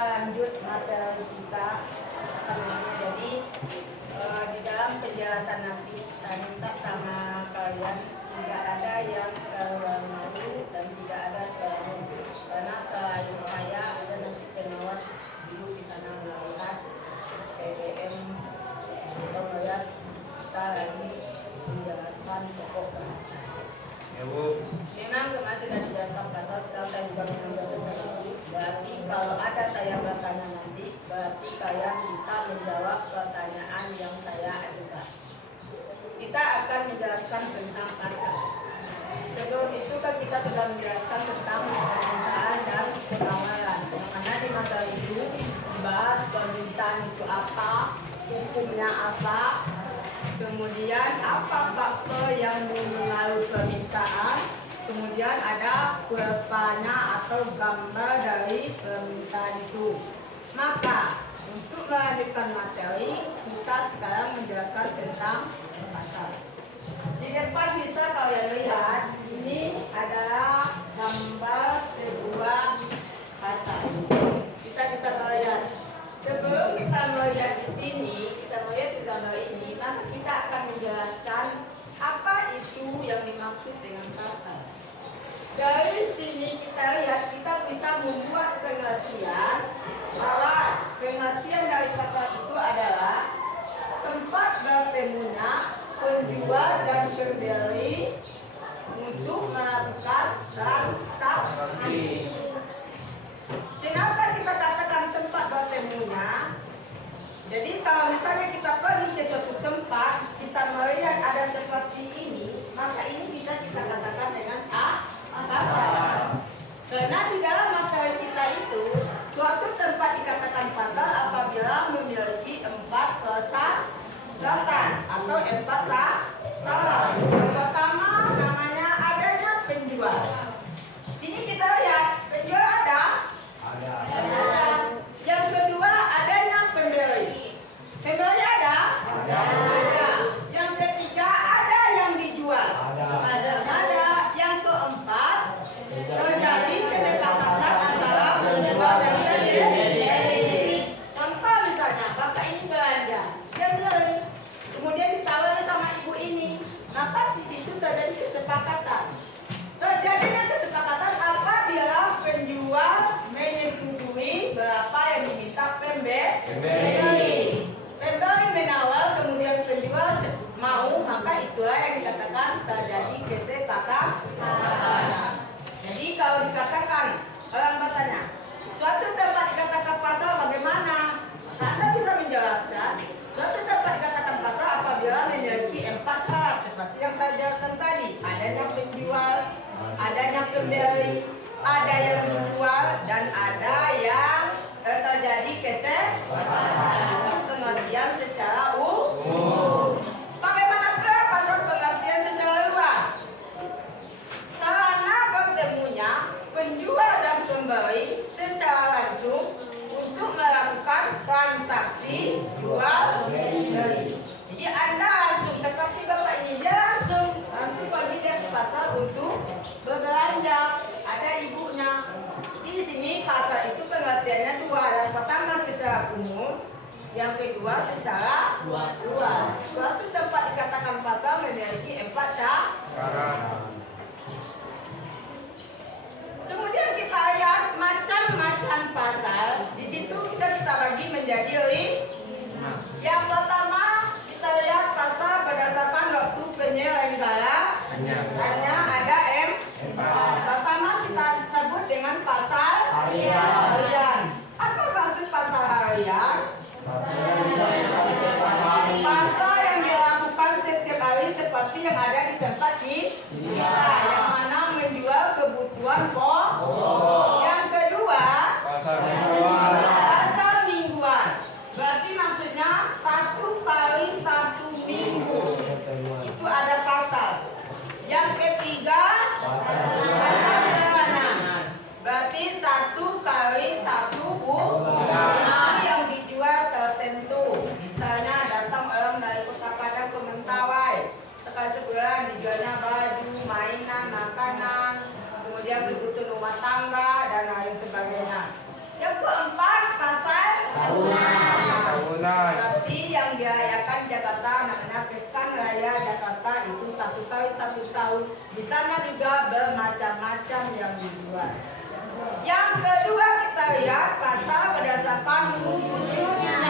lanjut materi kita. Jadi di dalam penjelasan nanti saya minta sama kalian tidak ada yang malu dan tidak ada suara karena selain saya ada nanti pengawas dulu di sana melihat PDM untuk melihat kita lagi menjelaskan pokok bahasa. Ya Bu. Memang kemarin sudah dijelaskan pasal, sekarang saya juga menambahkan. Berarti kalau ada saya bertanya nanti, berarti kalian bisa menjawab pertanyaan yang saya ajukan. Kita akan menjelaskan tentang pasal. Sebelum itu kan kita sudah menjelaskan tentang permintaan dan penawaran. Karena di materi itu dibahas permintaan itu apa, hukumnya apa, kemudian apa faktor yang mempengaruhi permintaan, kemudian ada pulpanya atau gambar dari permintaan itu. Maka untuk melanjutkan materi, kita sekarang menjelaskan tentang pasal. Di depan bisa kalian lihat, ini adalah gambar sebuah pasal. Kita bisa melihat. Sebelum kita melihat di sini, kita melihat di gambar ini, maka kita akan menjelaskan apa itu yang dimaksud dengan pasal. Dari sini kita lihat, kita bisa membuat pengertian bahwa pengertian dari pasal itu adalah tempat bertemunya penjual dan pembeli untuk melakukan transaksi. Kenapa kita katakan tempat bertemunya? Jadi kalau misalnya kita pergi ke suatu tempat, kita melihat ada seperti ini, maka ini bisa kita katakan dengan pasar. Karena di dalam materi kita itu, suatu tempat dikatakan pasar apabila memiliki 4 persyaratan atau 4 syarat. Yang pertama namanya adanya penjual. Sini kita lihat penjual ada. Yang kedua adanya pembeli. Pembeli ada. Yang ketiga ada yang dijual. Ada. Yang keempat terjadi kesepakatan antara penjual dan pembeli. Contoh misalnya bapak ini belanja, dia beli, kemudian ditawari sama ibu ini, maka di situ terjadi kesepakatan. Terjadinya kesepakatan apabila penjual menyetujui berapa yang diminta pembeli. Pembeli menawar, kemudian penjual mau, maka itulah yang dikatakan terjadi kesepakatan. Jadi kalau dikatakan, orang bertanya, suatu tempat dikatakan pasar bagaimana? Maka Anda bisa menjelaskan, suatu tempat dikatakan pasar apabila memiliki 4 syarat seperti yang saya jelaskan tadi. Adanya penjual, adanya pembeli, ada yang dijual, dan ada yang terjadi kesepakatan. Itu pengertian secara umum. Bagaimana pula pasal pengertian secara luas? Sarana bertemunya penjual dan pembeli secara langsung untuk melakukan transaksi jual beli. Jadi Anda langsung seperti bapak ini, dia langsung pergi ke pasar untuk berbelanja. Ada ibunya. Di sini pasar itu pengertiannya 2. Yang pertama secara umum, yang kedua secara luas. Suatu tempat dikatakan pasar memiliki 4 syarat. Kemudian kita lihat macam-macam pasar. Di situ bisa kita bagi menjadi 5. Yang pertama kita lihat pasar berdasarkan waktu penyelenggaraan. Hanya ada pertama kita sebut dengan pasar harian. Apa maksud pasar harian? Pasar yang dilakukan setiap hari seperti yang ada di tempat kita, yang mana menjual kebutuhan pokok. Yang kedua, pasar mingguan. Berarti maksudnya 1 kali 1 minggu itu ada pasar. Yang ketiga, pasar bulanan. Berarti 1 kali 1 bulan yang dijual tertentu. Misalnya datang orang dari Kota Padang ke Mentawai, sekali sebulan dijualnya 1 tahun. Di sana juga bermacam-macam yang dijual. Yang kedua kita lihat pasal berdasarkan wujudnya.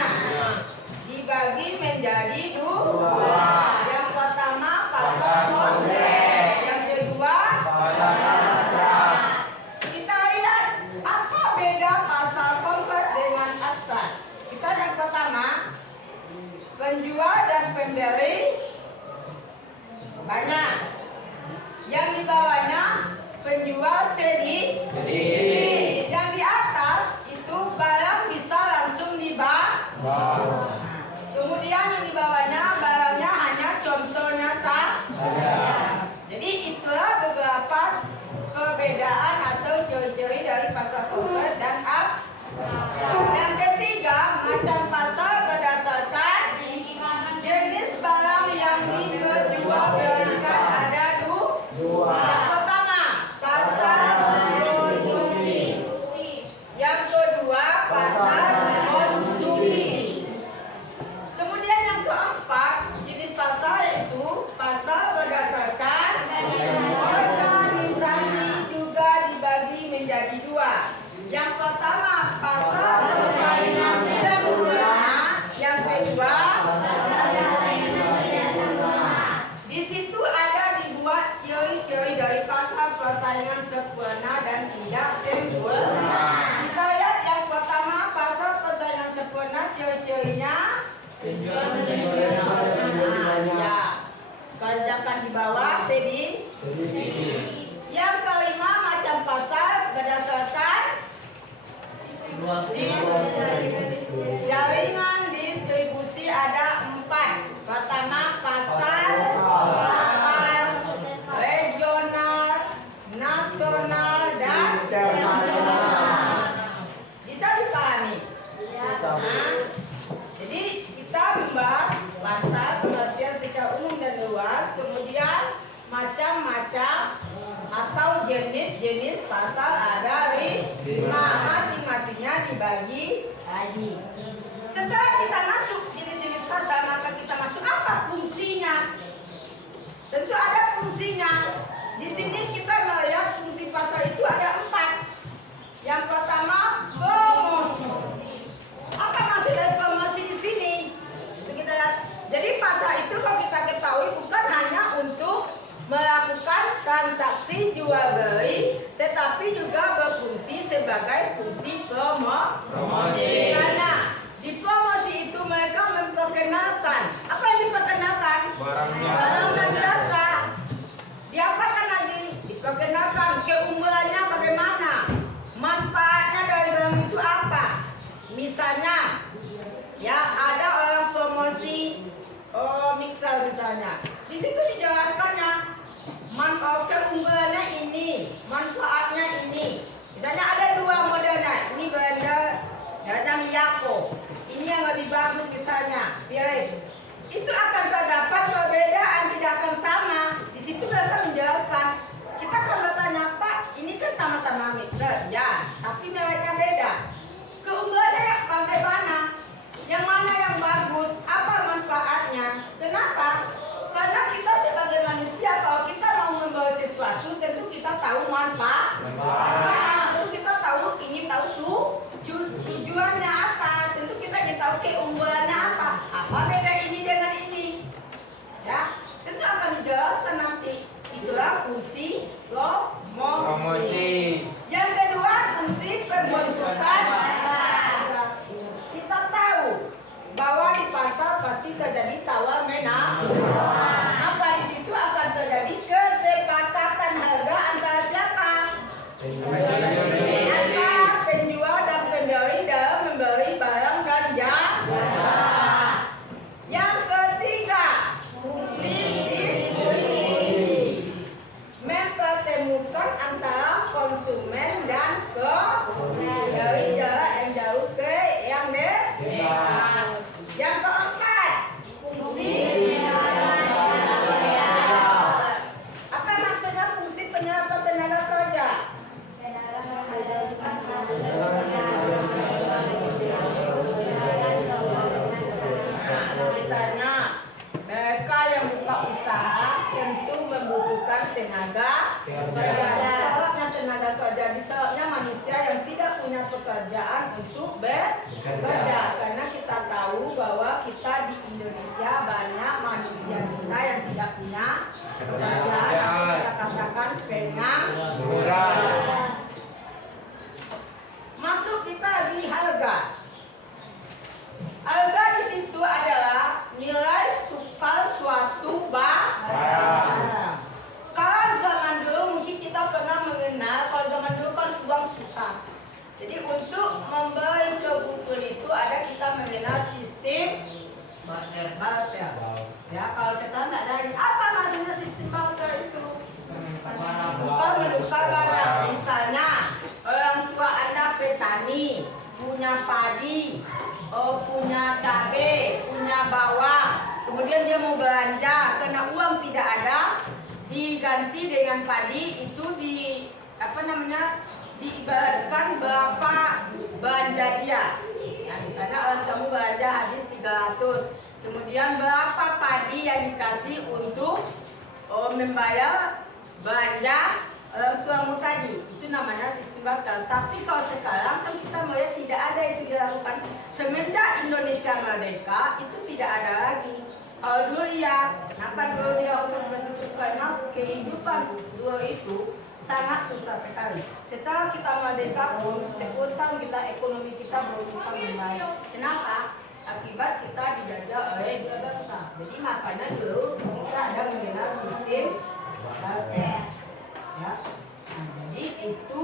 Dibagi menjadi dua. Yang pertama pasal konkret. Yang kedua pasal abstrak. Kita lihat apa beda pasal konkret dengan abstrak. Kita yang pertama, penjual dan pembeli banyak. Yang di bawahnya penjual sedikit. Yang di atas itu barang bisa langsung dibawa. Kemudian yang di bawahnya barangnya hanya contohnya saja. Jadi itulah beberapa perbedaan atau ciri-ciri dari pasal konkret dan abstrak. Yang ketiga, macam pasal berdasarkan jenis barang yang diperjualbelikan ada dua. Yang pertama, pasal produksi. Yang kedua, pasal konsumsi. Kemudian yang keempat, jenis pasal yaitu pasal berdasarkan organisasi juga dibagi menjadi dua. Yang pertama, pasal persaingan sempurna. Yang kedua, di situ ada dibuat ciri-ciri dari pasal persaingan sempurna dan tidak sempurna. Kita lihat yang pertama, pasal persaingan sempurna, ciri-cirinya. Kerjakan di bawah sedikit. Yang kelima, macam pasal berdasarkan jaringan distribusi ada 4. Pertama, pasal regional, nasional, dan internasional. Bisa dipahami? Jadi kita membahas pasal pengertian secara umum dan luas, kemudian macam-macam atau jenis-jenis pasal ada 5, masing-masingnya dibagi lagi. Setelah kita masuk jenis-jenis pasal, maka kita masuk apa fungsinya? Tentu ada fungsinya. Di sini kita melihat fungsi pasal itu ada 4. Yang pertama, promosi. Apa maksud dari promosi di sini? Kita lihat. Jadi pasal itu kalau kita ketahui bukan hanya untuk melakukan transaksi jual beli, tetapi juga berfungsi sebagai fungsi promosi. Karena di promosi itu mereka memperkenalkan. Apa yang diperkenalkan? Barang dan jasa. Diapakan lagi? Diperkenalkan keunggulannya bagaimana, manfaatnya dari barang itu apa. Misalnya, ya ada orang promosi mixer misalnya. Di situ dijelaskannya keunggulannya ini, manfaatnya ini. Misalnya ada 2 modelnya. Ini blender Miyako. Ini yang lebih bagus misalnya. Pilih. Itu akan terdapat perbedaan, tidak akan sama. Di situ mereka menjelaskan. Kita akan bertanya, Pak, ini kan sama-sama mixer, ya, tapi mereknya beda. Keunggulannya yang bagaimana? Yang mana yang bagus? Apa manfaatnya? Kenapa? Karena kita sebagai manusia, kalau kita mau membawa sesuatu, tentu kita tahu manfaat. Tentu kita tahu, ingin tahu tujuannya apa. Tentu kita ingin tahu keunggulannya apa. Apa beda ini dengan ini? Ya, tentu akan dijelaskan nanti. Itulah fungsi promosi. Yang kedua, fungsi pembentukan. Kita tahu bahwa di pasar pasti terjadi tawar menawar. Maka di situ akan terjadi kesepakatan harga antara siapa? Antara penjual dan pembeli dalam membeli barang dan jasa. Yang ketiga, fungsi distribusi. Mempertemukan antara konsumen dan pembeli dari jarak yang jauh ke yang dekat. Yang keempat, fungsi apa maksudnya fungsi penyerapan tenaga kerja? Misalnya mereka yang buka usaha tentu bukan tenaga kerja. Disalahnya tenaga kerja, disalahnya manusia yang tidak punya pekerjaan untuk bekerja. Karena kita tahu bahwa kita di Indonesia banyak manusia kita yang tidak punya pekerjaan, atau kita katakan pengangguran. Masuk kita di harga. Harga di situ adalah nilai tukar suatu barang. Kalau zaman dulu mungkin kita pernah mengenal, kalau zaman dulu kan uang susah. Jadi untuk membeli kebutuhan itu ada kita mengenal sistem barter. Ya, kalau sekarang nggak ada. Apa maksudnya sistem barter itu? Tukar menukar barang. Misalnya orang tua Anda petani, punya padi, punya cabai, punya bawang, kemudian dia mau belanja, karena uang tidak ada, diganti dengan padi, itu diibaratkan berapa belanja dia. Nah, misalnya kamu belanja habis 300, kemudian berapa padi yang dikasih untuk membayar belanja orang tuamu tadi, itu namanya sistem barter. Tapi kalau sekarang kan kita melihat tidak ada itu dilakukan. Semenjak Indonesia merdeka itu tidak ada lagi. Kalau dulu ya, kenapa dulu dia untuk begitu? Karena kehidupan dulu itu sangat susah sekali. Setelah kita merdeka pun, sekutan kita, ekonomi kita belum bisa membaik. Kenapa? Akibat kita dijajah oleh dua bangsa. Jadi makanya dulu kita ada mengenal sistem barter. Ya. Nah, jadi itu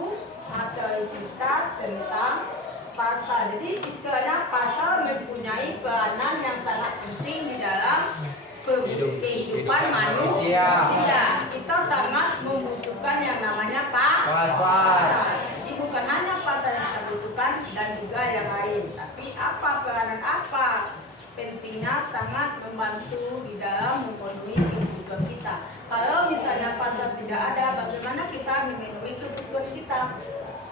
materi kita tentang pasar. Jadi istilahnya pasar mempunyai peranan yang sangat penting di dalam kehidupan manusia. Kita sangat membutuhkan yang namanya pasar. Jadi bukan hanya pasar yang kita butuhkan dan juga yang lain, tapi apa peranan apa pentingnya sangat membantu di dalam memenuhi kebutuhan kita. Kalau misalnya pasar tidak ada, bagaimana kita memenuhi kebutuhan kita?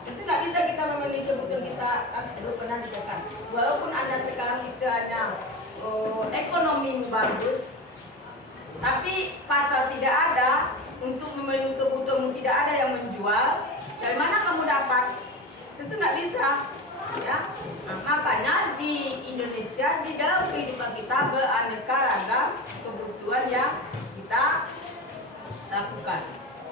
Itu tidak bisa kita memenuhi kebutuhan kita, kan dulu pernah dikatakan. Walaupun Anda sekarang itu hanya ekonomi bagus, tapi pasar tidak ada, untuk memenuhi kebutuhanmu tidak ada yang menjual, dari mana kamu dapat? Itu tidak bisa. Ya, nah, makanya di Indonesia di dalam kehidupan kita beraneka ragam kebutuhan yang kita lakukan.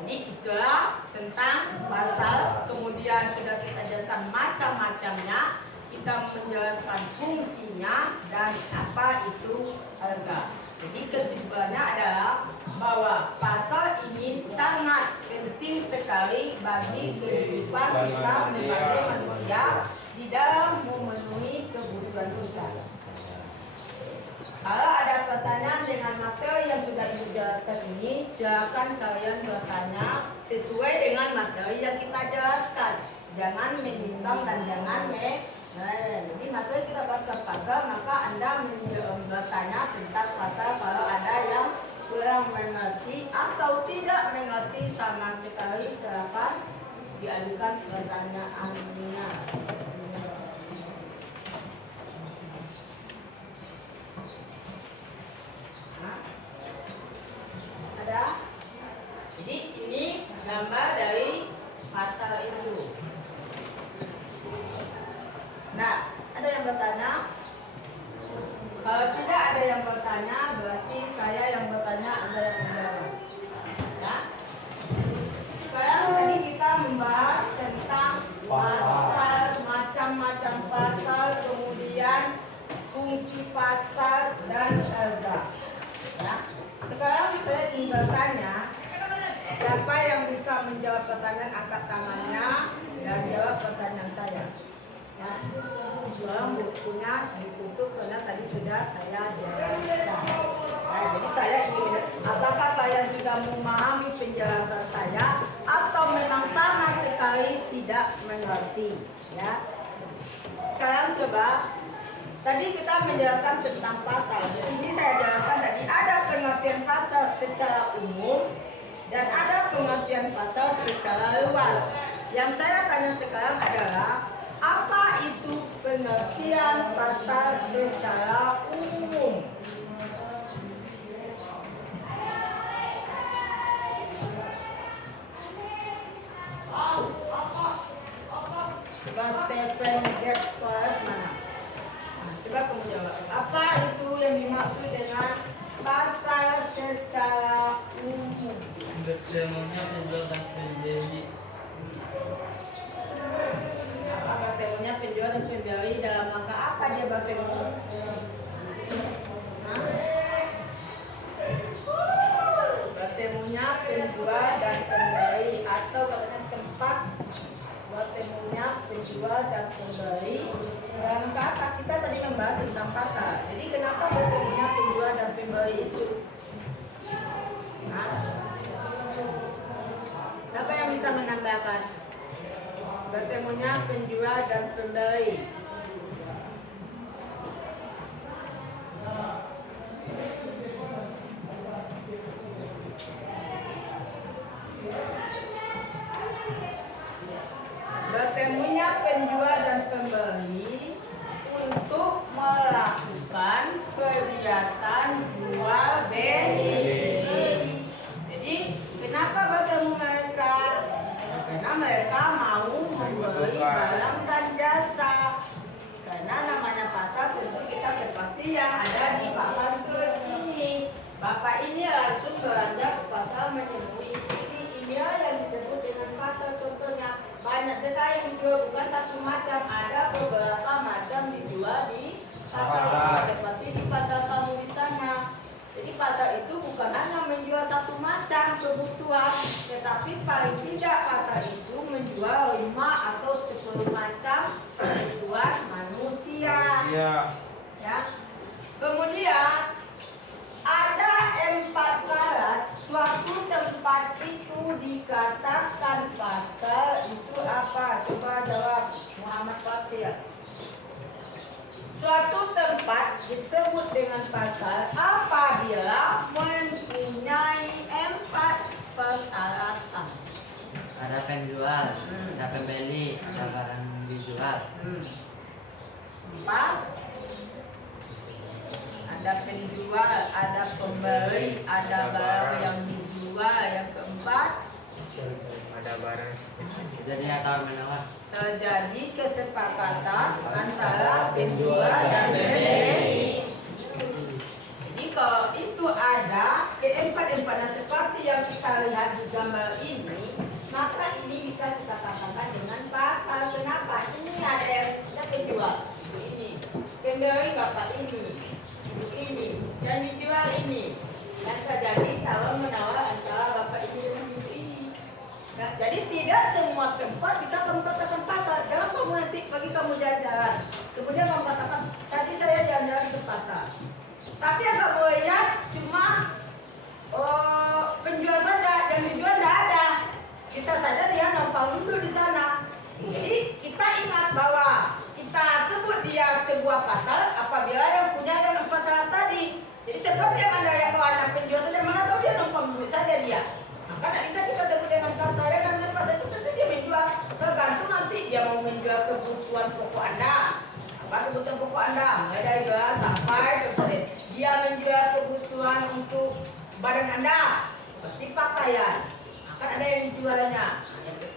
Jadi itulah tentang pasar. Kemudian sudah kita jelaskan macam-macamnya, kita menjelaskan fungsinya dan apa itu harga. Jadi kesimpulannya adalah bahwa pasar ini sangat penting sekali bagi kehidupan kita sebagai manusia di dalam memenuhi kebutuhan kita. Kalau ada pertanyaan dengan materi yang sudah dijelaskan ini, silakan kalian bertanya sesuai dengan materi yang kita jelaskan. Jangan menyimpang dan jangan jadi materi kita bahas ke pasar, maka Anda bertanya tentang pasar kalau ada yang kurang mengerti atau tidak mengerti sama sekali, silakan diajukan pertanyaannya. Ada? Jadi ini gambar dari pasar itu. Nah, ada yang bertanya? Kalau tidak ada yang bertanya, berarti saya yang bertanya, Anda yang menjawab. Ya. Sekarang tadi kita membahas tentang pasar, macam-macam pasar, kemudian fungsi pasar dan harga. Ya. Sekarang saya ingin bertanya, siapa yang bisa menjawab pertanyaan, angkat tangannya dan jawab pertanyaan saya. Ya, dalam bukunya ditutup karena tadi sudah saya jelaskan. Nah, jadi saya ingin, apakah kalian sudah memahami penjelasan saya atau memang sama sekali tidak mengerti? Ya. Sekarang coba, tadi kita menjelaskan tentang pasar. Di sini saya jelaskan tadi ada pengertian pasar secara umum dan ada pengertian pasar secara luas. Yang saya tanya sekarang adalah, apa itu pengertian pasar secara umum? plan gap kelas mana? Nah, coba kamu jawab. Apa itu yang dimaksud dengan pasal secara umum? Bertemunya penjual dan pembeli. Apa bertemunya penjual dan pembeli dalam rangka apa dia bertemu? Bertemunya penjual dan pembeli atau katanya tempat bertemunya penjual dan pembeli dalam kata kita tadi membahas tentang pasar. Jadi kenapa bertemunya penjual dan pembeli itu? Nah, siapa yang bisa menambahkan? Bertemunya penjual dan pembeli. Bertemunya penjual dan pembeli untuk melakukan kegiatan jual beli. Jadi kenapa bertemu mereka? Karena mereka mau membeli barang dan jasa. Karena namanya pasar tentu kita seperti yang ada di papan tulis ini. Bapak ini langsung beranjak ke pasar menemui ini yang disebut dengan pasar. Contohnya banyak sekali yang dijual, bukan satu macam, ada beberapa macam dijual di pasar seperti di pasar kamu di sana. Jadi pasar itu bukan hanya menjual satu macam kebutuhan, tetapi paling tidak pasar itu menjual 5 atau 10 macam kebutuhan manusia. Ya. Kemudian ada 4 syarat suatu tempat itu dikatakan pasar itu apa? Coba jawab Muhammad Fatir. Suatu tempat disebut dengan pasar apabila mempunyai 4 persyaratan. Ada penjual, ada pembeli, ada barang dijual. 4. Ada penjual, ada pembeli, ada barang yang dijual. Yang keempat, Ada barang. Jadi atau menawar. terjadi kesepakatan antara penjual dan pembeli. Jadi kalau itu ada keempat-empatnya seperti yang kita lihat di gambar ini, maka ini bisa kita katakan dengan pasar. Kenapa? Ini ada yang penjual, ini pembeli bapak ini, yang dijual ini. Yang terjadi tawar menawar antara bapak ini dengan ibu ini. Nah, jadi tidak semua tempat bisa kamu katakan pasar. Jangan kamu nanti bagi kamu jalan-jalan, kemudian kamu katakan tadi saya jalan-jalan ke pasar. Tapi yang kamu lihat cuma penjual saja, yang dijual tidak ada. Bisa saja dia numpang dulu di sana. Jadi kita ingat bahwa kita sebut dia sebuah pasar apabila yang punya yang pasar tadi. Jadi seperti yang ada yang kalau anak penjual saja, mana tahu dia numpang dulu saja dia. Maka tidak bisa kita sebut dengan pasar. Karena pasar itu tentu dia menjual, tergantung nanti dia mau menjual kebutuhan pokok Anda. Apa kebutuhan pokok Anda? Mulai dari gelas sampai misalnya dia menjual kebutuhan untuk badan Anda seperti pakaian. Akan ada yang dijualnya.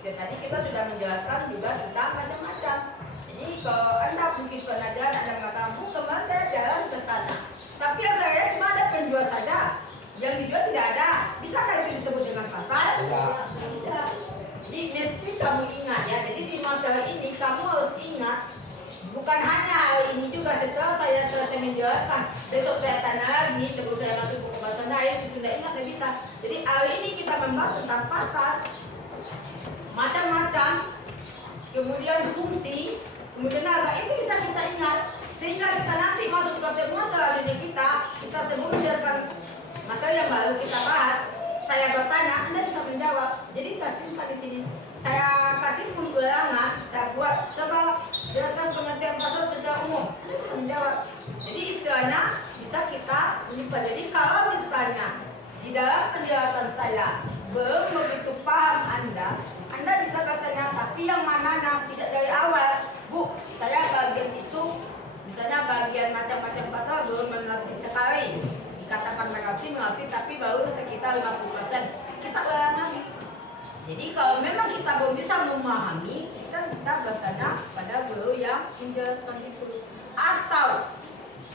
Tadi kita sudah menjelaskan juga tentang macam-macam. Jadi kalau Anda mungkin pernah jalan, Anda mengatakan, Bu, kemarin saya jalan ke sana. Tapi yang saya lihat cuma ada penjual saja. Yang dijual tidak ada. Bisakah itu disebut dengan pasar? Tidak. Jadi mesti kamu ingat ya. Jadi di materi ini kamu harus ingat. Bukan hanya hari ini juga, setelah saya selesai menjelaskan, besok saya tanya lagi sebelum saya masuk ke pembahasan lain, itu tidak ingat, tidak bisa. Jadi hari ini kita membahas tentang pasar, macam-macam, kemudian fungsi, kemudian harga, itu bisa kita ingat. Sehingga kita nanti masuk ke pertemuan selanjutnya kita sebelum menjelaskan materi yang baru kita bahas, saya bertanya, Anda bisa menjawab. Jadi kasih di sini. Saya kasih ulangan, saya buat coba jelaskan pengertian pasar secara umum. Anda bisa menjawab. Jadi istilahnya bisa kita menyimpan. Jadi kalau misalnya di dalam penjelasan saya belum begitu paham Anda bisa katanya, tapi yang mananya tidak dari awal. Bu, saya bagian itu, misalnya bagian macam-macam pasar belum mengerti sekali. Dikatakan mengerti, tapi baru sekitar 50%. Kita ulang lagi. Jadi kalau memang kita belum bisa memahami, kita bisa bertanya pada guru yang menjelaskan itu. Atau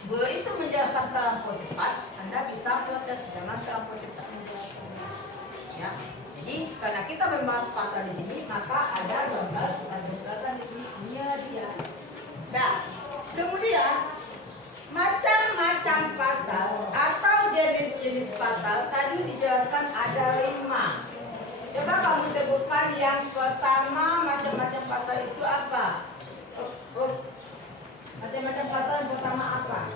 guru itu menjelaskan terlampau cepat, Anda bisa protes, jangan terlampau cepat menjelaskannya. Ya. Jadi karena kita membahas pasal di sini, maka ada gambar bukan di sini. Ini dia. Nah, kemudian macam-macam pasal atau jenis-jenis pasal tadi dijelaskan ada 5. Coba kamu sebutkan yang pertama macam-macam pasal itu apa? Macam-macam pasal yang pertama apa?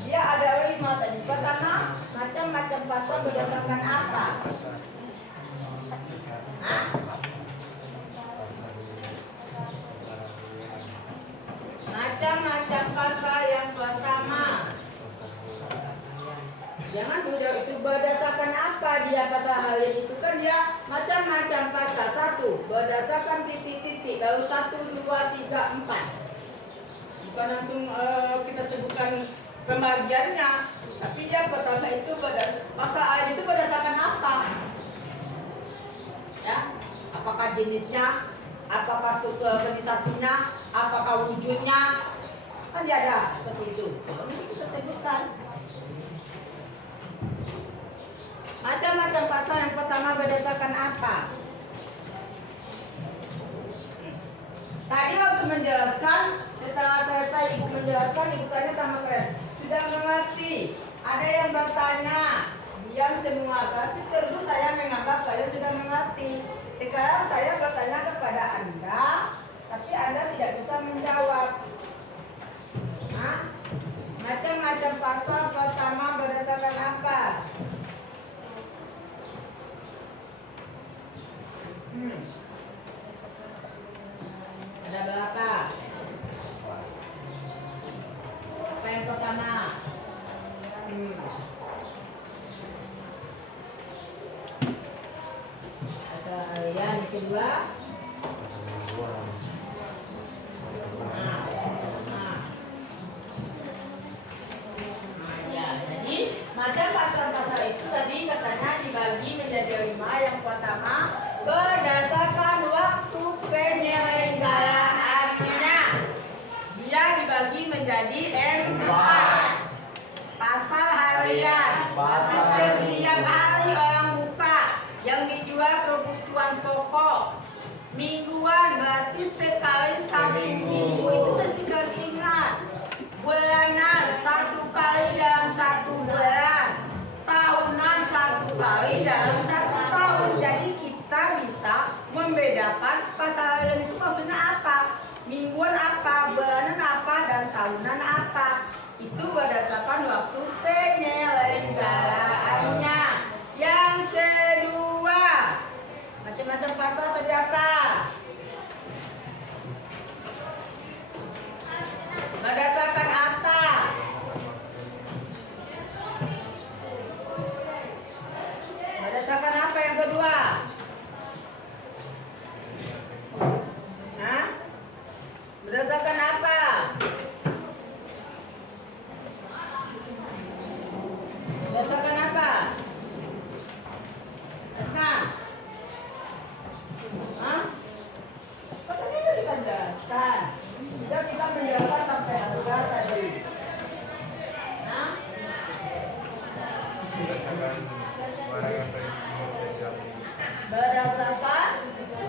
Dia ada 5 tadi. Pertama, macam-macam pasal berdasarkan apa? Hah? Macam-macam pasal yang pertama. Jangan mudah itu berdasarkan apa dia pasal hal itu kan dia macam-macam pasal. 1 berdasarkan titik-titik lalu 1, 2, 3, 4. Bukan langsung kita sebutkan pembagiannya, tapi dia pertama itu pasal hal itu berdasarkan apa? Ya, apakah jenisnya, apakah struktur organisasinya, apakah wujudnya, kan dia ada seperti itu. Ini kita sebutkan. Macam-macam pasal yang pertama berdasarkan apa? Tadi waktu menjelaskan, setelah selesai ibu menjelaskan, ibu tanya sama kalian, sudah mengerti? Ada yang bertanya, diam semua. Berarti terus saya menganggap kalian sudah mengerti. Sekarang saya bertanya kepada Anda, tapi Anda tidak bisa menjawab. Nah, macam-macam pasal pertama berdasarkan apa? Ada berapa? Apa yang pertama? Pasal yang kedua? Jadi macam pasal-pasal itu tadi katanya dibagi menjadi 5. Yang pertama, berdasarkan waktu penyelenggaraannya, dia dibagi menjadi 4. Pasal harian, setiap hari orang buka yang dijual kebutuhan pokok. Mingguan berarti sekali 1 minggu, itu mesti kalian ingat. Bulanan 1 kali dalam 1 bulan. Tahunan 1 kali dalam 1 tahun. Jadi kita bisa membedakan pasal harian itu maksudnya apa, mingguan apa, bulanan apa, dan tahunan apa. Itu berdasarkan waktu penyelenggaraannya. Yang kedua, macam-macam pasal tadi apa? Berdasarkan apa? Berdasarkan apa yang kedua? Hah? Berdasarkan apa? Berdasarkan apa? Asna? Hah? Katanya udah kita jelaskan. Sudah kita menjelaskan sampai harga tadi. Hah? Berdasarkan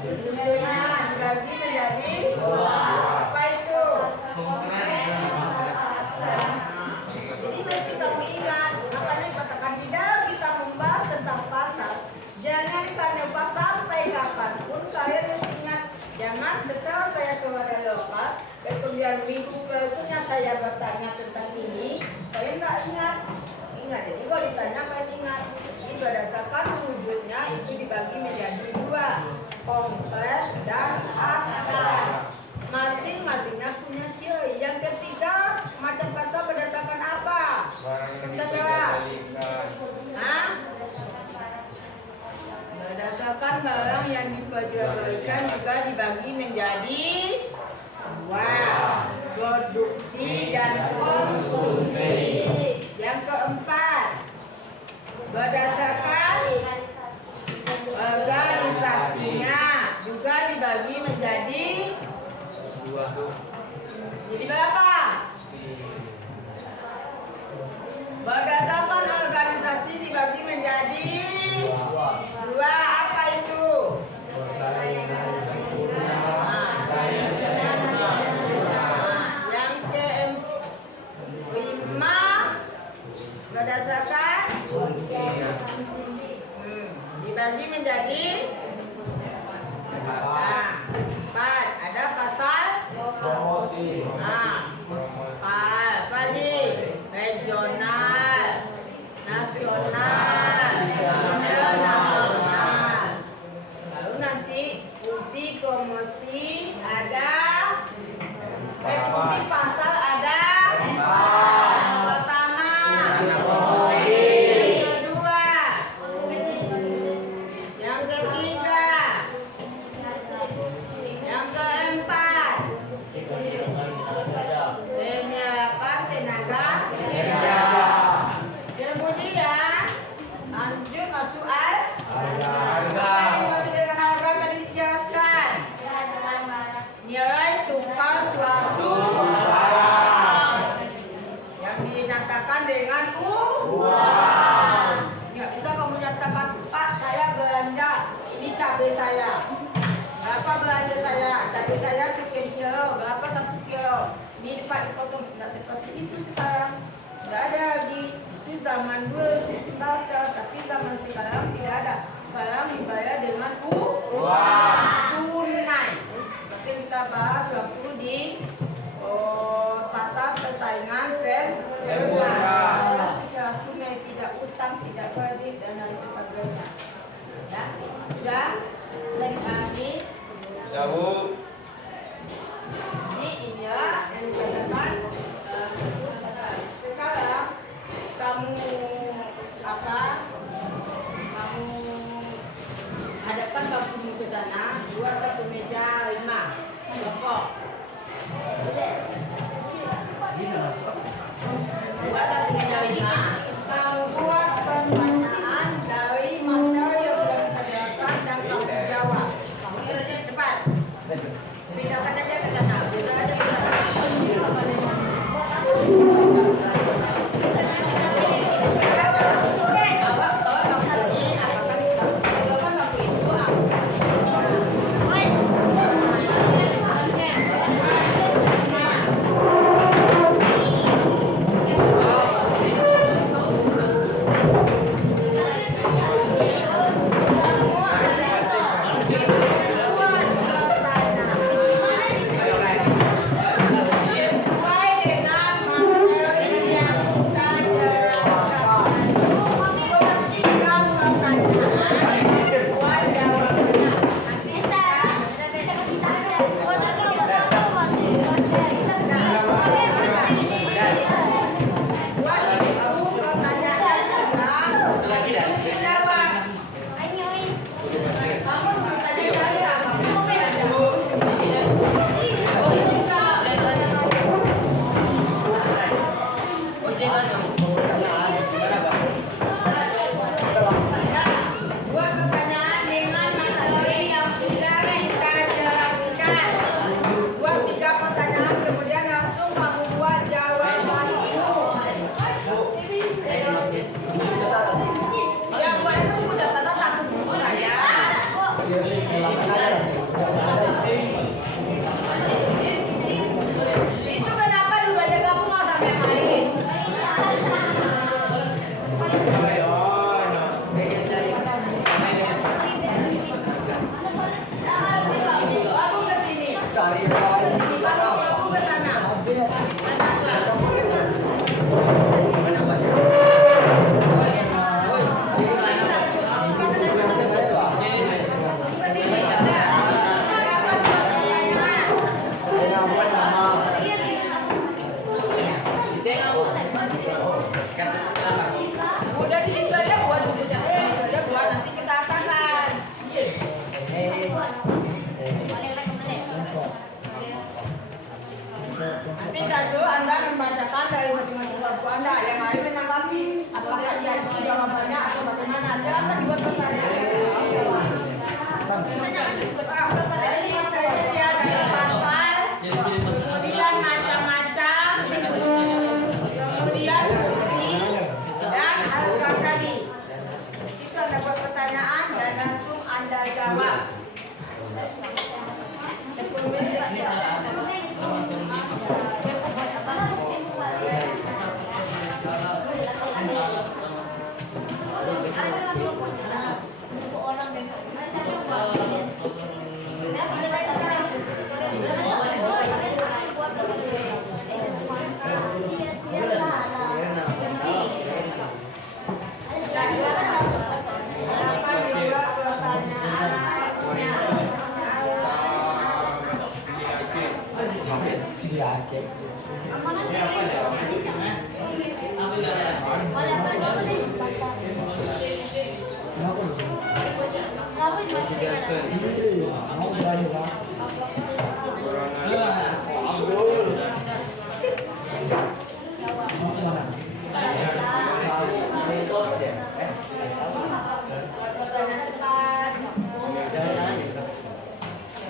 wujudnya dibagi menjadi apa itu? Jadi mesti kamu ingat, makanya katakan tidak kita membahas tentang pasal. Jangan karena pas sampai kapanpun kalian mesti ingat. Jangan setelah saya keluar dari lokal, kemudian minggu berikutnya saya bertanya tentang ini, kalian nggak ingat. Ingat, jadi kalau ditanya kalian ingat. Jadi berdasarkan wujudnya itu dibagi menjadi 2, kompleks dan abstrak. Masing-masingnya punya ciri. Yang ketiga, macam pasal berdasarkan apa? Bisa jawab? Hah? Berdasarkan barang yang diperjualbelikan juga dibagi menjadi 2, produksi dan konsumsi. Yang keempat, berdasarkan menjadi Dua. jadi berapa? Berdasarkan organisasi dibagi menjadi dua. Apa itu? Yang kelima berdasarkan dibagi menjadi empat. Ada pasal promosi. Bali, regional, nasional, internasional. Lalu nanti fungsi promosi ada, fungsi pasal ada. Pertama, yang kedua, yang ketiga, yang keempat. Tenaga. Kemudian lanjut masuk apa yang dimaksud dengan harga tadi dijelaskan? Nilai tukar suatu barang yang dinyatakan dengan uang. Nggak bisa kamu nyatakan, Pak, saya belanja ini cabai saya. Berapa belanja saya? Cabai saya sekian kilo. Berapa 1 kilo? Ini Pak dipotong. Nggak seperti itu sekarang. Nggak ada lagi. Itu zaman dulu sistem barter, tapi zaman sekarang tidak ada. Barang dibayar dengan uang tunai. Seperti kita bahas waktu di pasar persaingan sempurna. Secara tunai, tidak utang, tidak kredit dan lain sebagainya. Ya, sudah. Kami Jauh. ini ya yang dikatakan sekarang kamu kamu hadapkan bangkumu ke sana, 1 meja 5 pokok. 1 meja 5 kamu buat pertanyaan dari materi yang sudah kita jelaskan dan kamu jawab. Cepat. Pindahkan aja ke sana. Bisa aja ke sana.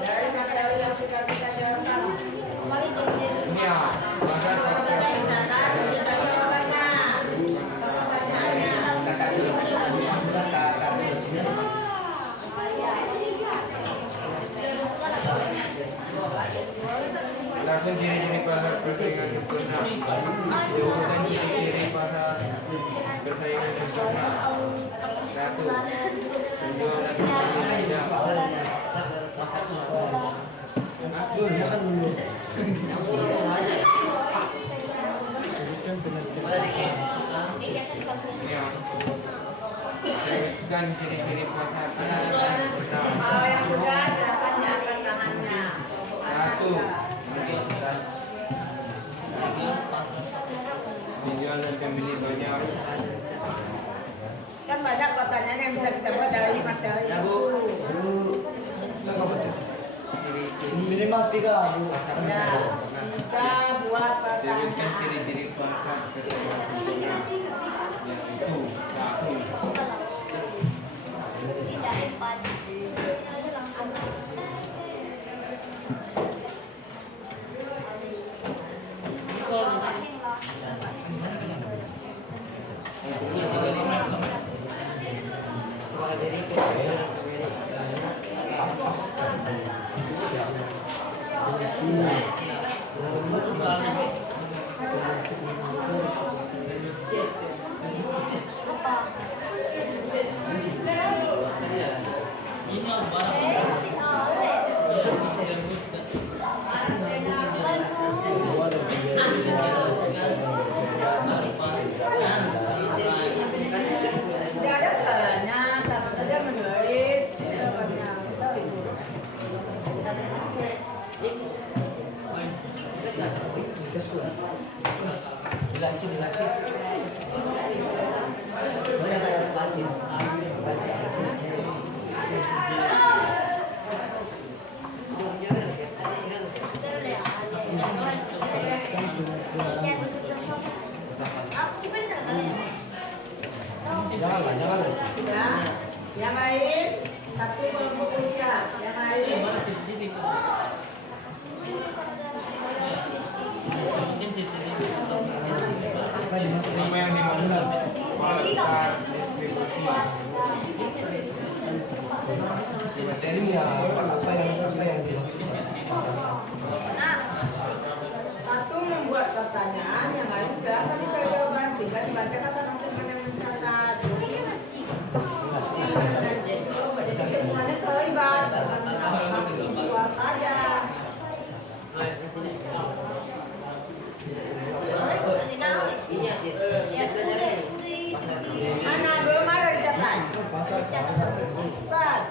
Dari materi yang sudah kita jalankan. Langsung ciri-ciri pada persaingan sempurna. Jauhkan ciri-ciri pada persaingan sempurna. 1. Menjual dan membeli jam. Dan ciri-ciri perhatian Kalau yang sudah silakan diangkat tangannya. 1. Menjual dan pembeli banyak. Kan banyak pertanyaan yang bisa kita buat dari materi Ya, itu. Minimal 3 Bu. Ya, kita buat Sebutkan pertanyaan. ciri-ciri perhatian persaingan sempurna. Yaitu 1. Tidak ada skalanya, sama saja menulis. Banyak. Jangan. Ya. Yang lain, satu kelompok usia. Yang lain. Nama yang dimaksud pada distribusi. Materi ya apa yang Satu membuat pertanyaan, yang lain silahkan dicari jawaban sehingga dibacakan sama teman yang mencatat. Jadi semuanya terlibat, satu dua saja. Mana belum ada dicatat? pasal Bukan.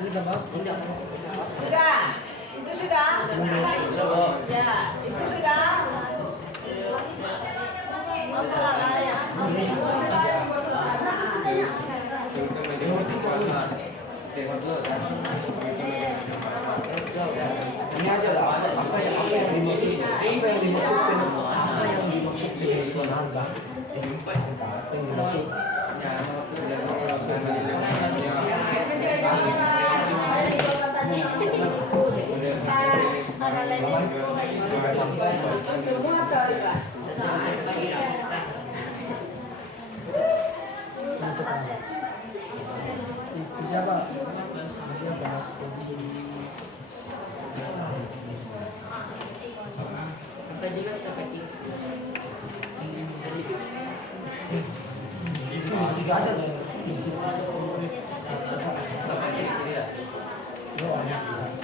ini kita bahas Sudah. Itu sudah. Ya, itu sudah. ini aja lah apa yang dimaksud kewenangan Bang. Apa yang dimaksud Semua terlibat. siapa? masih ada loh ciri-ciri masih konkret. Oh, ada.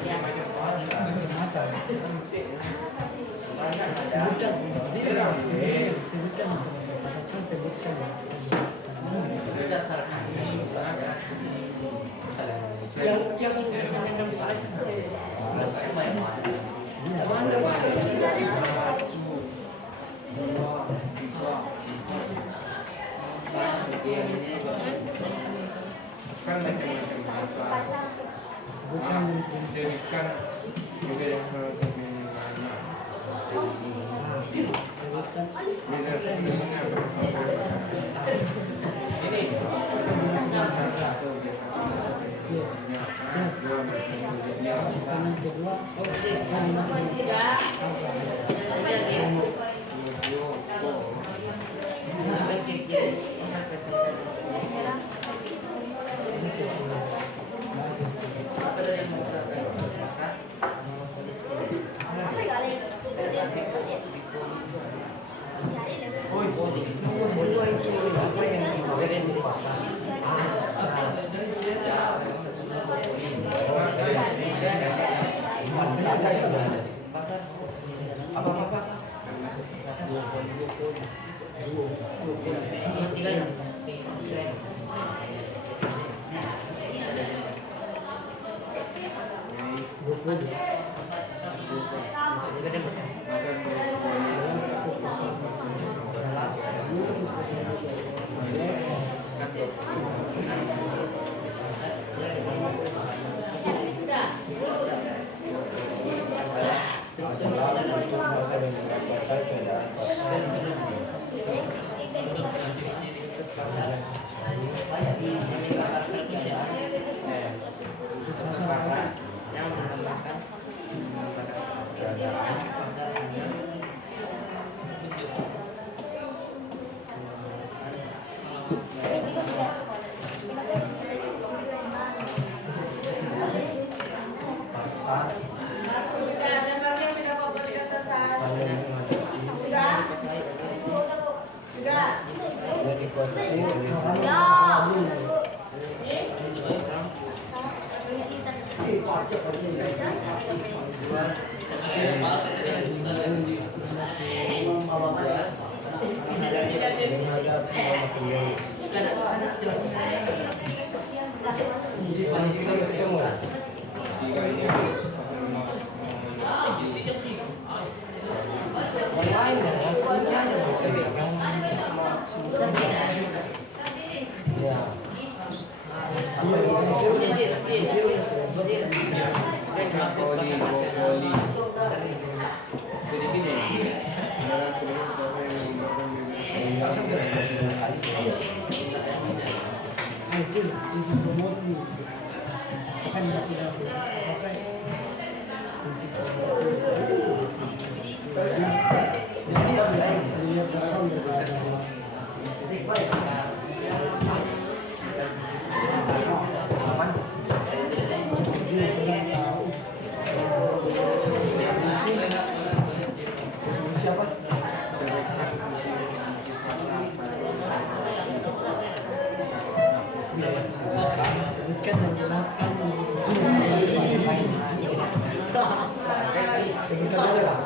Macam-macam. Sebutkan, sebutkan macam-macam. Asalkan sebutkan ya. Berdasarkan kan macam-macam kata. Sebutkan jenis-jenis. Seriskan juga yang harus mana. Sebutkan. Bila sebenarnya bersama ini satu Yang kedua, yang menambahkan isi promosi kan tidak sudah isi promosi jadi dia berapa sebutkan dan jelaskan sebutkan aja lah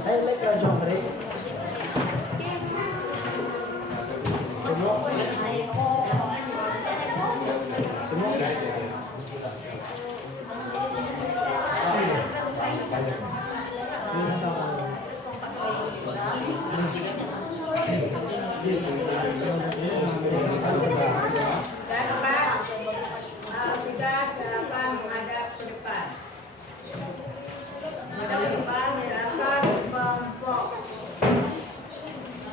Hai, lekker jongre. Semua. Semua. Ini sama. Sudah silakan menghadap ke depan. Depan silakan kelompok.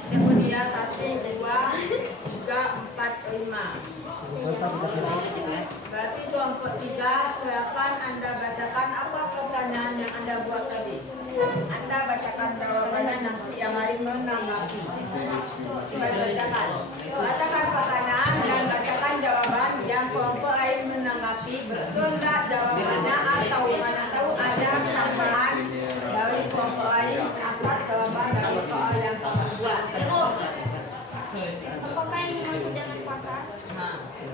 Kemudian 1, 2, 3, 4, 5. Berarti kelompok 3, silakan Anda bacakan apa pertanyaan yang Anda buat tadi. Anda bacakan jawabannya, nanti yang lain menanggapi. Coba bacakan. Bacakan pertanyaan dan bacakan jawaban yang kelompok lain menanggapi. Betul nggak jawabannya atau mana tahu ada tambahan dari kelompok lain atas jawaban dari soal yang kamu buat. Apakah yang dimaksud dengan pasar?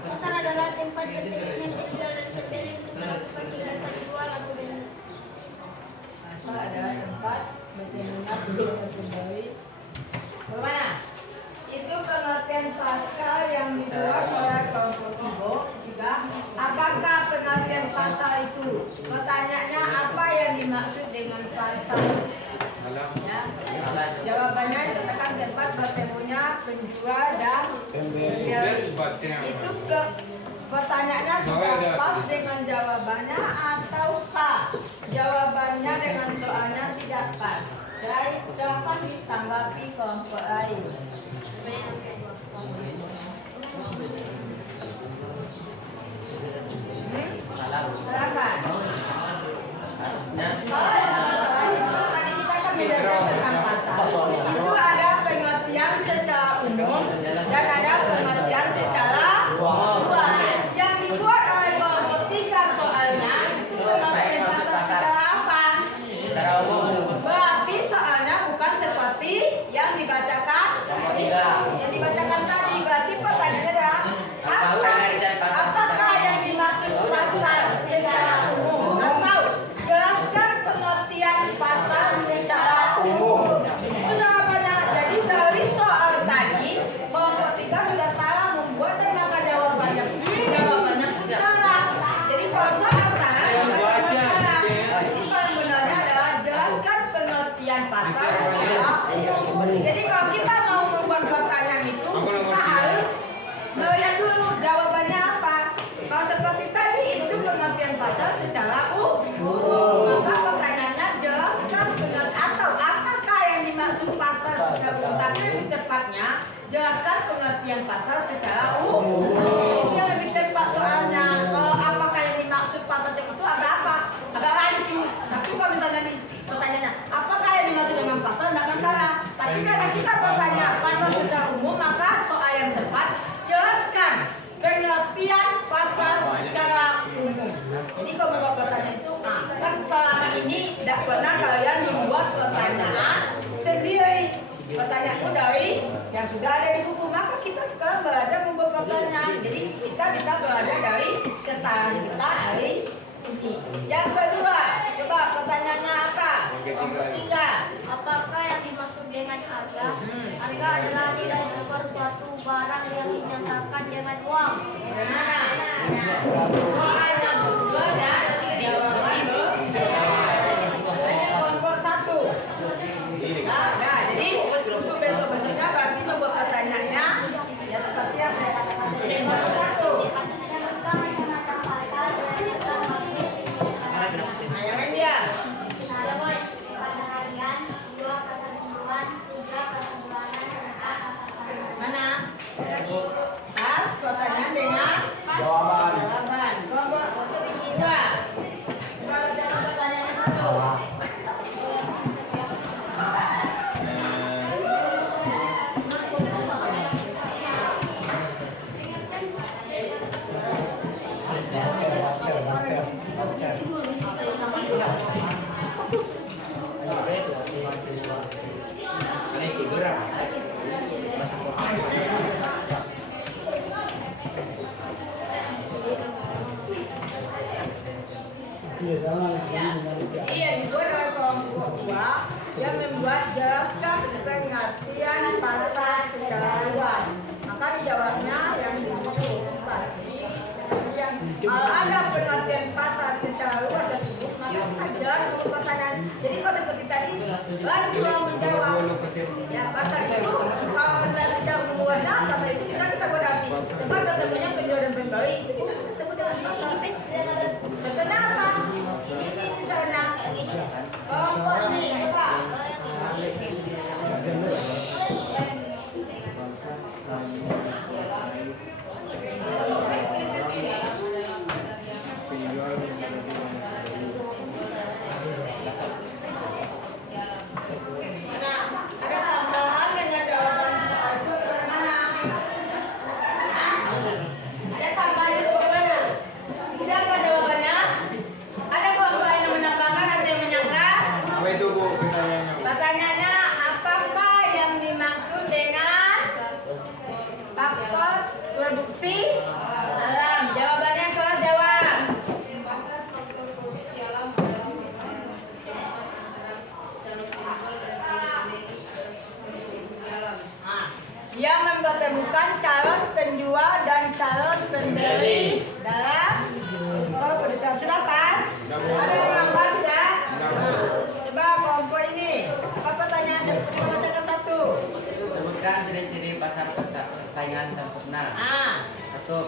Pasar adalah tempat berjualan yang terjual dan terbeli untuk melakukan kegiatan jual atau beli. Pasar adalah tempat berjualan dan terbeli. Bagaimana? Itu pengertian pasar yang dibuat oleh kelompok tiga. Apakah pengertian pasar itu? Pertanyaannya apa yang dimaksud dengan pasar? Ya. Jawabannya katakan tempat bertemunya penjual dan pembeli. Itu pertanyaannya sudah pas dengan jawabannya ataukah jawabannya dengan soalnya tidak pas? Jadi silakan ditanggapi kelompok lain. Silakan. Tadi kita kan menjelaskan tentang pasar. Itu ada pengertian secara umum dan ada pengertian secara luas. Yang dibuat oleh kelompok 3 soalnya pengertian pasar secara apa? Secara umum. Berarti soalnya bukan seperti yang dibacakan. Yang dibacakan tadi. Berarti pertanyaannya adalah apakah yang dimaksud pasar secara umum? Atau jelaskan pengertian pasar secara umum. Itu jawabannya. Jadi dari soal tadi kelompok 3 sudah salah membuat dan maka jawabannya salah. Jadi kalau soal salah salah. Jadi soal benarnya adalah jelaskan pengertian pasar secara umum. Jadi kalau kita mau membuat pertanyaan itu kita harus melihat dulu jawabannya apa. Kalau seperti tadi itu pengertian pasar secara umum. Maka pertanyaannya jelaskan atau apakah yang dimaksud pasar secara umum. Tapi lebih tepatnya jelaskan pengertian pasar secara umum. Itu yang lebih tepat soalnya. Kalau apakah yang dimaksud pasar secara umum itu agak apa? Agak rancu. Tapi kalau misalnya pertanyaannya apakah yang dimaksud dengan pasar, tidak masalah. Tapi karena kita bertanya pasar secara umum, maka soal yang tepat jelaskan pengertian pasar secara umum. Jadi kalau membuat pertanyaan itu, kan selama ini tidak pernah kalian membuat pertanyaan sendiri. Pertanyaanku dari yang sudah ada di buku, maka kita sekarang belajar membuat pertanyaan. Jadi kita bisa belajar dari kesalahan kita hari ini. Yang kedua, coba pertanyaannya apa? Yang ketiga. Apakah yang dimaksud dengan harga? Harga adalah nilai tukar suatu barang yang dinyatakan dengan uang. Bagaimana? Soal yang kedua dan jawaban kelompok 1. Nah, jadi untuk besok-besoknya berarti membuat pertanyaannya ya seperti yang saya katakan tadi. Kelompok 1. Nah, yang lain dia. Mana? Pas pertanyaan dengan jawaban. Kelompok 2. Coba bacakan pertanyaannya satu. Iya, dibuat oleh kelompok 2 yang membuat jelaskan pengertian pasar secara luas. Maka dijawabnya yang dimaksud yang ada pengertian pasar secara luas dan hidup, maka kita jelas untuk pertanyaan. Jadi kalau seperti tadi, lanjut menjawab. Ya, pasar itu kalau tidak secara umum luasnya, pasar itu kita buat arti tempat ketemunya penjual dan pembeli. Itu bisa kita sebut dengan pasar. Contohnya apa? Ini misalnya kelompok ini, coba.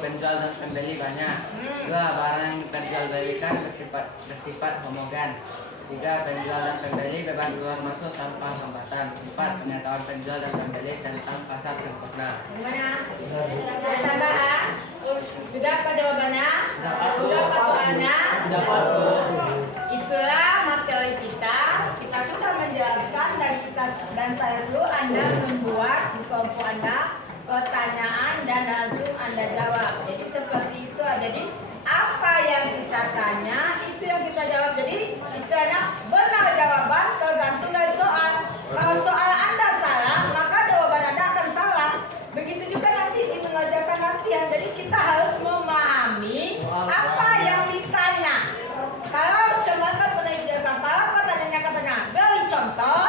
penjual dan pembeli banyak. 2. Barang yang diperjualbelikan bersifat homogen. 3. Penjual dan pembeli bebas keluar masuk tanpa hambatan. 4. Pengetahuan penjual dan pembeli tentang pasar sempurna. Gimana? Tambahan? Sudah apa jawabannya? Sudah apa soalnya? Sudah pas. Itulah materi kita. Kita sudah menjelaskan dan saya suruh Anda membuat di kelompok Anda pertanyaan dan langsung Anda jawab. Jadi seperti itu. Jadi apa yang kita tanya itu yang kita jawab. Jadi istilahnya benar jawaban tergantung dari soal. Kalau soal Anda salah, maka jawaban Anda akan salah. Begitu juga nanti di mengerjakan latihan. Jadi kita harus memahami apa yang ditanya. Kalau teman kan pernah dijelaskan, kalau pertanyaannya katanya beri contoh,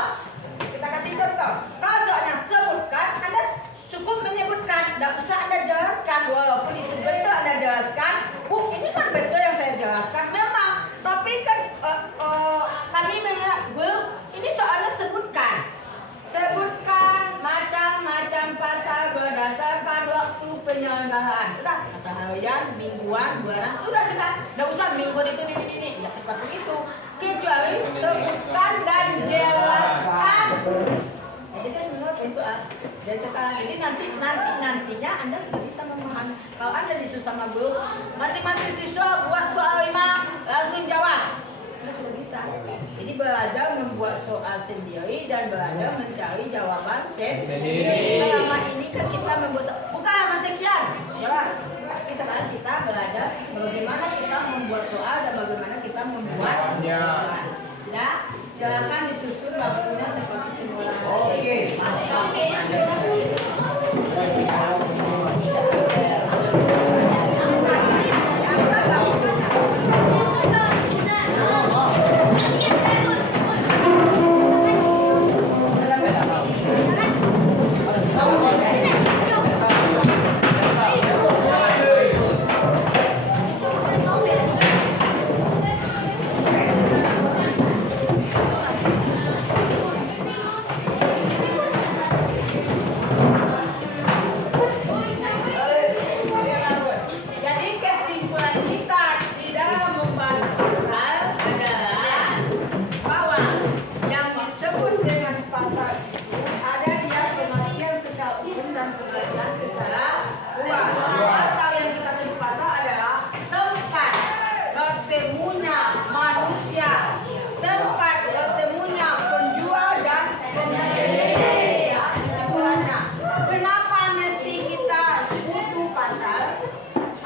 kita kasih contoh. Kalau soalnya sebutkan, Anda cukup menyebutkan, tidak usah Anda jelaskan. Walaupun itu betul Anda jelaskan, ini kan betul yang saya jelaskan memang. Tapi kan kami mengingat, ini soalnya sebutkan. Sebutkan macam-macam pasal berdasarkan waktu penyelenggaraan. Sudah, pasal harian, mingguan, bulanan, sudah. Tidak usah mingguan itu ini. Tidak seperti itu. Kecuali sebutkan dan jelaskan. Jadi itu semua soal. Dan sekarang ini nantinya Anda sudah bisa memahami. Kalau Anda disuruh sama guru, masing-masing siswa buat soal 5 langsung jawab. Anda sudah bisa. Jadi belajar membuat soal sendiri dan belajar mencari jawaban sendiri. Selama ini kan kita membuat bukan halaman sekian, jawab. Tapi sekarang kita belajar bagaimana kita membuat soal dan bagaimana kita membuat jawaban. Ya, silakan disusun waktunya seperti simulasi. Oke. Jadi kesimpulan kita di dalam membahas pasal adalah bahwa yang disebut dengan pasal itu ada dia pengertian secara umum dan pengertian secara luas. Pasal yang kita sebut pasal adalah tempat bertemunya manusia, tempat bertemunya penjual dan pembeli. Kesimpulannya, kenapa mesti kita butuh pasal?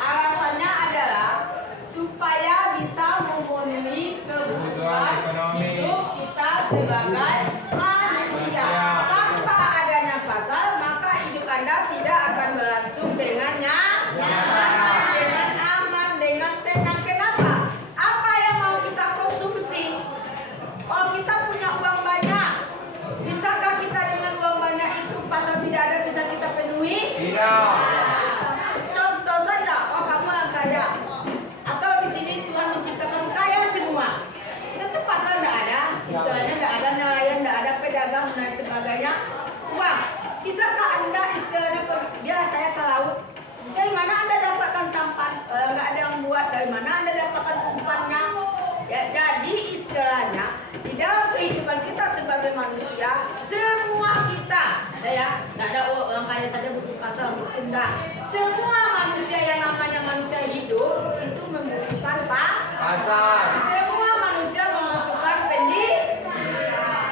Alasannya adalah supaya bisa memenuhi kebutuhan hidup kita sebagai manusia. Tanpa adanya pasal, maka hidup Anda tidak akan berlangsung dengan nyaman, dengan aman, dengan tenang. Kenapa? Apa yang mau kita konsumsi? Oh, kita punya uang banyak. Bisakah kita dengan uang banyak itu pasal tidak ada bisa kita penuhi? Tidak. Contoh saja, oh kamu yang kaya, atau di sini Tuhan menciptakan kaya semua. Itu pasal tidak ada, istilahnya tidak ada nelayan, tidak ada pedagang dan sebagainya. Uang, bisakah Anda istilahnya saya ke laut? Dari mana Anda dapatkan sampan? Nggak ada yang buat. Dari mana Anda dapatkan umpannya? Ya, jadi istilahnya di dalam kehidupan kita sebagai manusia, semua kita ada ya, nggak ada orang kaya saja butuh pasal, miskin enggak. Semua manusia yang namanya manusia hidup itu membutuhkan Pasal. Semua manusia membutuhkan pendidikan.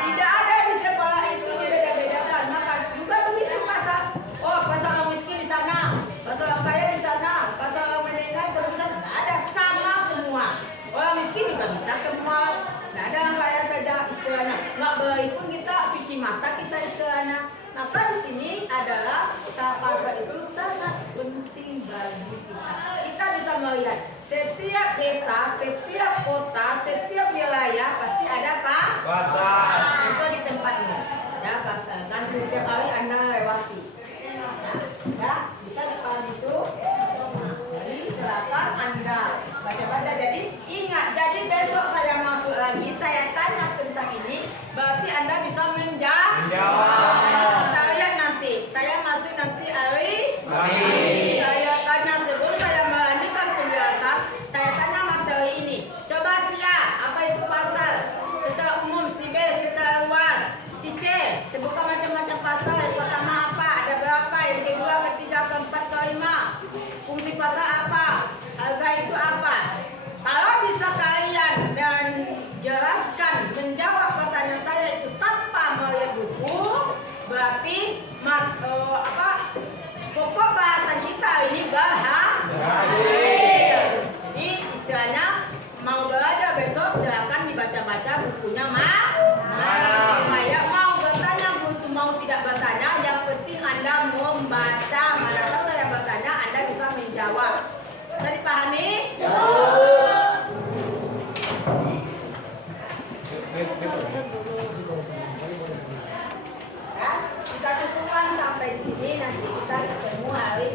Tidak ada di sekolah itu beda-bedakan. Maka juga begitu pasal. Oh, pasal orang miskin di sana, pasal orang kaya di sana, pasal orang menengah terus sana. Tidak ada, sama semua. Orang miskin juga bisa ke mall. Tidak ada yang kaya saja istilahnya. Nggak beli pun kita cuci mata kita istilahnya. Maka di sini adalah pasal itu sangat penting bagi kita. Kita bisa melihat setiap desa, setiap kota, setiap wilayah pasti ada Pasal. Itu di tempat ini ada pasal. Kan setiap kali Anda lewati. Ya, bisa dipahami itu. Jadi silakan Anda baca-baca. Jadi ingat, jadi besok saya masuk lagi, saya tanya tentang ini, berarti Anda bisa menjawab. Kita lihat nanti, saya masuk nanti hari. Saya tanya terus kami? Ya, kita cukupkan sampai di sini. Nanti kita ketemu hari